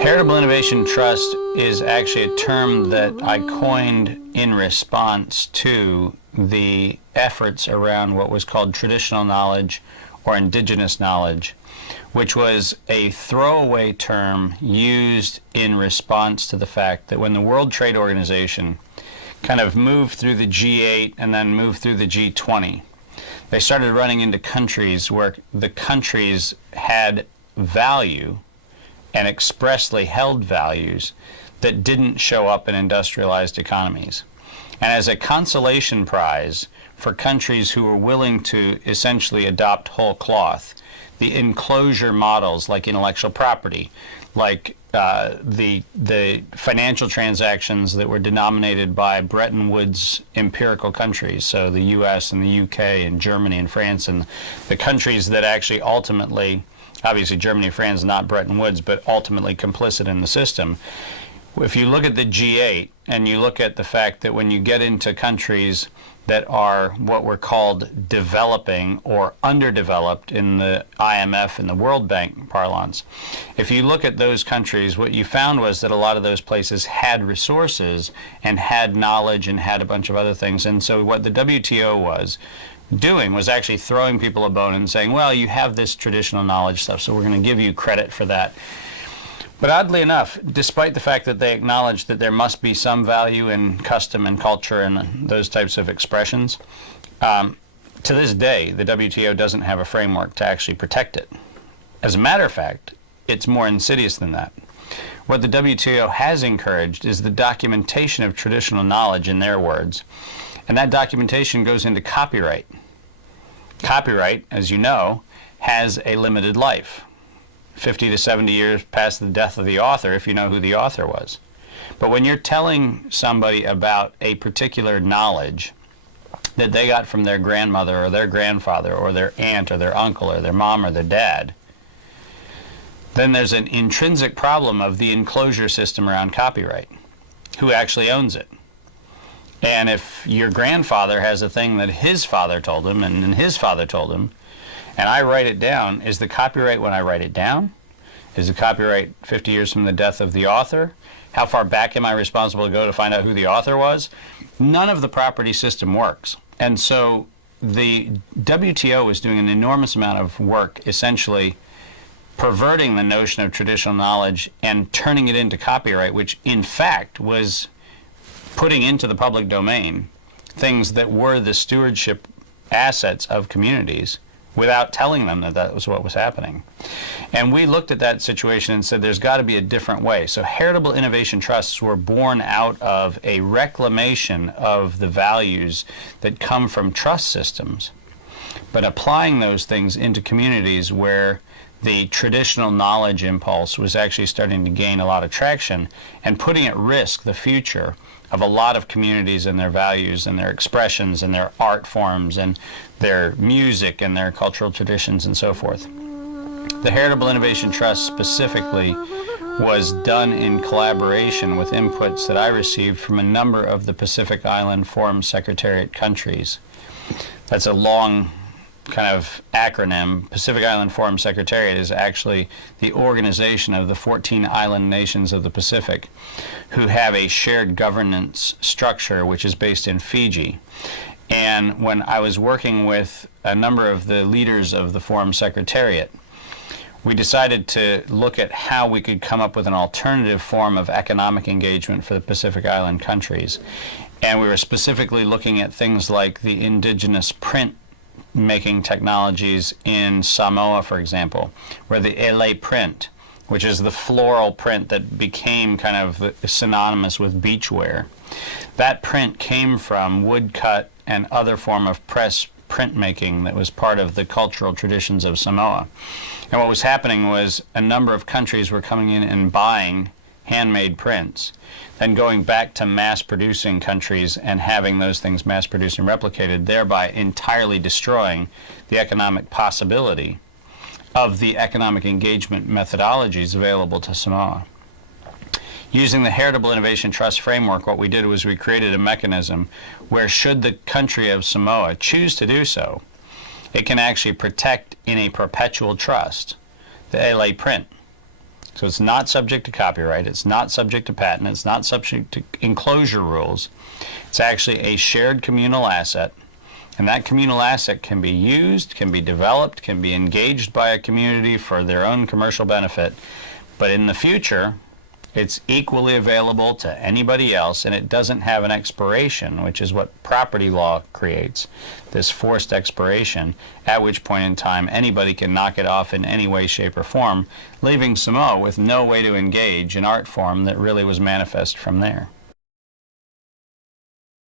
Heritable Innovation Trust is actually a term that I coined in response to the efforts around what was called traditional knowledge or indigenous knowledge, which was a throwaway term used in response to the fact that when the World Trade Organization kind of moved through the G8 and then moved through the G20, they started running into countries where the countries had value and expressly held values that didn't show up in industrialized economies. And as a consolation prize for countries who were willing to essentially adopt whole cloth, the enclosure models like intellectual property, like the financial transactions that were denominated by Bretton Woods empirical countries, so the US and the UK and Germany and France, and the countries that actually ultimately, obviously Germany and France, not Bretton Woods, but ultimately complicit in the system. If you look at the G8 and you look at the fact that when you get into countries that are what were called developing or underdeveloped in the IMF and the World Bank parlance, if you look at those countries, what you found was that a lot of those places had resources and had knowledge and had a bunch of other things. And so what the WTO was doing was actually throwing people a bone and saying, well, you have this traditional knowledge stuff, so we're going to give you credit for that. But oddly enough, despite the fact that they acknowledge that there must be some value in custom and culture and those types of expressions, to this day, the WTO doesn't have a framework to actually protect it. As a matter of fact, it's more insidious than that. What the WTO has encouraged is the documentation of traditional knowledge, in their words, and that documentation goes into copyright. Copyright, as you know, has a limited life. 50 to 70 years past the death of the author, if you know who the author was. But when you're telling somebody about a particular knowledge that they got from their grandmother or their grandfather or their aunt or their uncle or their mom or their dad, then there's an intrinsic problem of the enclosure system around copyright. Who actually owns it? And if your grandfather has a thing that his father told him and then his father told him, and I write it down, is the copyright when I write it down? Is the copyright 50 years from the death of the author? How far back am I responsible to go to find out who the author was? None of the property system works. And so the WTO is doing an enormous amount of work essentially perverting the notion of traditional knowledge and turning it into copyright, which in fact was putting into the public domain things that were the stewardship assets of communities without telling them that that was what was happening. And we looked at that situation and said there's got to be a different way. So heritable innovation trusts were born out of a reclamation of the values that come from trust systems, but applying those things into communities where the traditional knowledge impulse was actually starting to gain a lot of traction and putting at risk the future of a lot of communities and their values and their expressions and their art forms and their music and their cultural traditions and so forth. The Heritable Innovation Trust specifically was done in collaboration with inputs that I received from a number of the Pacific Island Forum Secretariat countries. That's a long kind of acronym. Pacific Island Forum Secretariat is actually the organization of the 14 island nations of the Pacific who have a shared governance structure which is based in Fiji. And when I was working with a number of the leaders of the Forum Secretariat, we decided to look at how we could come up with an alternative form of economic engagement for the Pacific Island countries. And we were specifically looking at things like the indigenous print making technologies in Samoa, for example, where the ele print, which is the floral print that became kind of synonymous with beachwear, that print came from woodcut and other form of press printmaking that was part of the cultural traditions of Samoa. And what was happening was a number of countries were coming in and buying handmade prints, then going back to mass-producing countries and having those things mass-produced and replicated, thereby entirely destroying the economic possibility of the economic engagement methodologies available to Samoa. Using the Heritable Innovation Trust framework, what we did was we created a mechanism where, should the country of Samoa choose to do so, it can actually protect in a perpetual trust the LA print. So it's not subject to copyright, it's not subject to patent, it's not subject to enclosure rules. It's actually a shared communal asset, and that communal asset can be used, can be developed, can be engaged by a community for their own commercial benefit. But in the future, it's equally available to anybody else, and it doesn't have an expiration, which is what property law creates, this forced expiration, at which point in time anybody can knock it off in any way, shape, or form, leaving Samoa with no way to engage an art form that really was manifest from there.